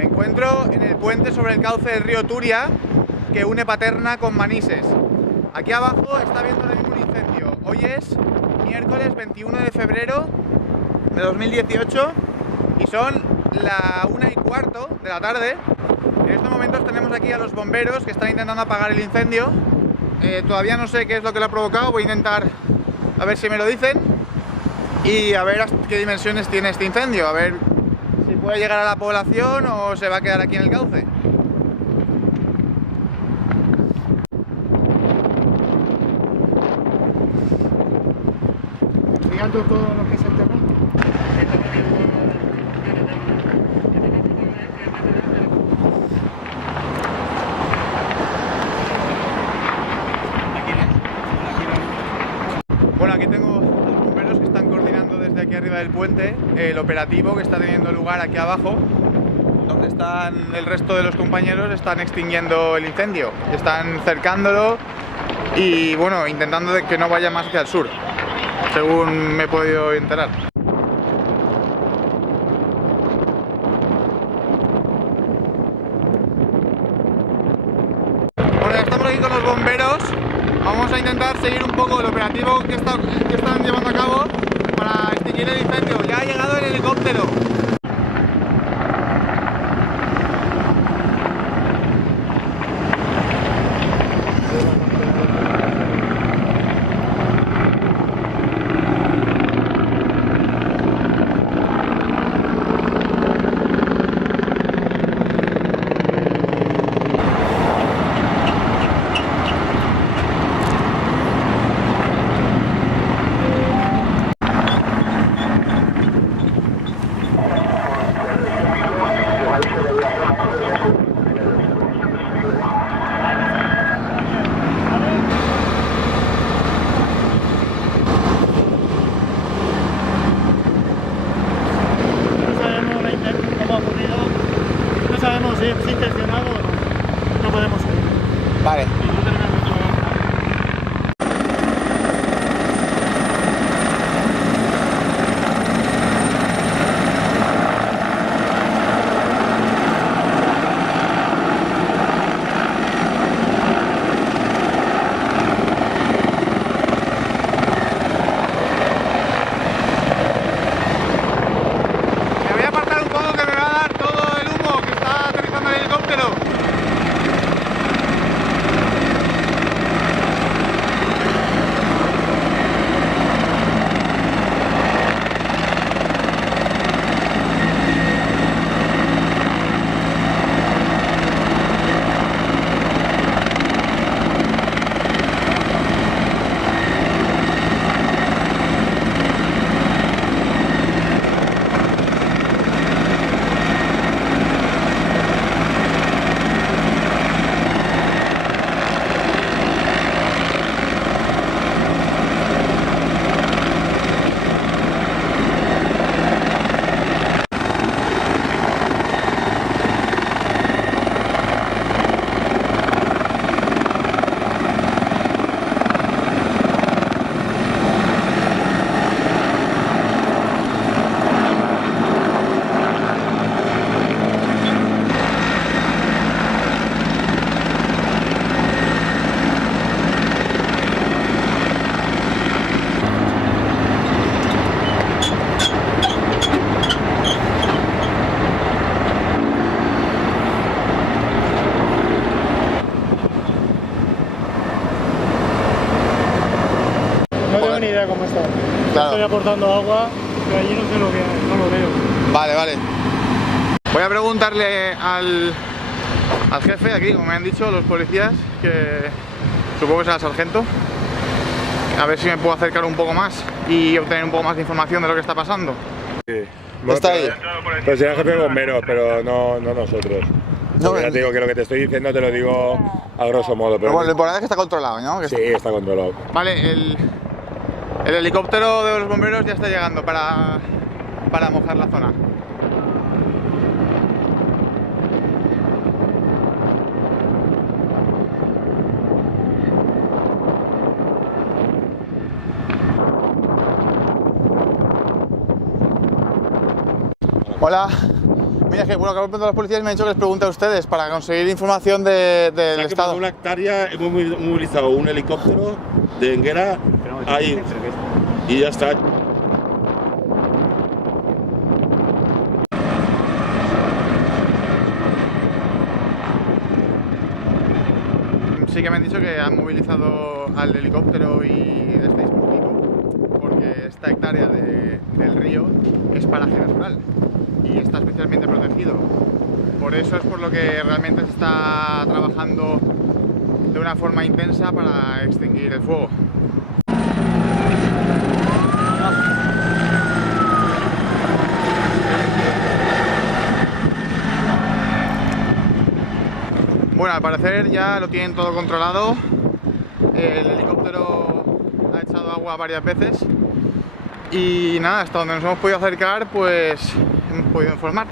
Me encuentro en el puente sobre el cauce del río Turia que une Paterna con Manises. Aquí abajo está habiendo ahora mismo un incendio. Hoy es miércoles 21 de febrero de 2018 y son la 1:15 de la tarde. En estos momentos tenemos aquí a los bomberos que están intentando apagar el incendio. Todavía no sé qué es lo que lo ha provocado, voy a intentar a ver si me lo dicen y a ver qué dimensiones tiene este incendio, a ver si puede llegar a la población o se va a quedar aquí en el cauce. Todo lo que es el terreno. Bueno, aquí tengo a los bomberos que están coordinando desde aquí arriba del puente el operativo que está teniendo lugar aquí abajo, donde están el resto de los compañeros, están extinguiendo el incendio, están cercándolo y bueno, intentando de que no vaya más hacia el sur, según me he podido enterar. Bueno, ya estamos aquí con los bomberos. Vamos a intentar seguir un poco el operativo que están llevando a cabo para extinguir el incendio. Ya ha llegado el helicóptero. No sabemos si es intencionado o no. No podemos saber. Vale. Ni idea cómo está. Claro. Estoy aportando agua, pero allí no sé lo que hay, no lo veo. Vale, vale. Voy a preguntarle al jefe aquí, como me han dicho los policías, que supongo que será el sargento, a ver si me puedo acercar un poco más y obtener un poco más de información de lo que está pasando. Sí. Está ahí. Pues será jefe de bomberos, pero no nosotros. No, ya te digo que lo que te estoy diciendo te lo digo a grosso modo. Pero bueno, lo importante es que está controlado, ¿no? Sí, está controlado. Vale, el helicóptero de los bomberos ya está llegando para mojar la zona. Hola, Mira, que bueno, acabo de los policías me han dicho que les pregunte a ustedes para conseguir información del Se ha estado. quemado una hectárea, hemos movilizado un helicóptero de Enguera ahí y ya está. Sí que me han dicho que han movilizado al helicóptero y este dispositivo porque esta hectárea del río es paraje natural y está especialmente protegido. Por eso es por lo que realmente se está trabajando de una forma intensa para extinguir el fuego. Bueno, al parecer ya lo tienen todo controlado. El helicóptero ha echado agua varias veces y nada, hasta donde nos hemos podido acercar pues hemos podido informar.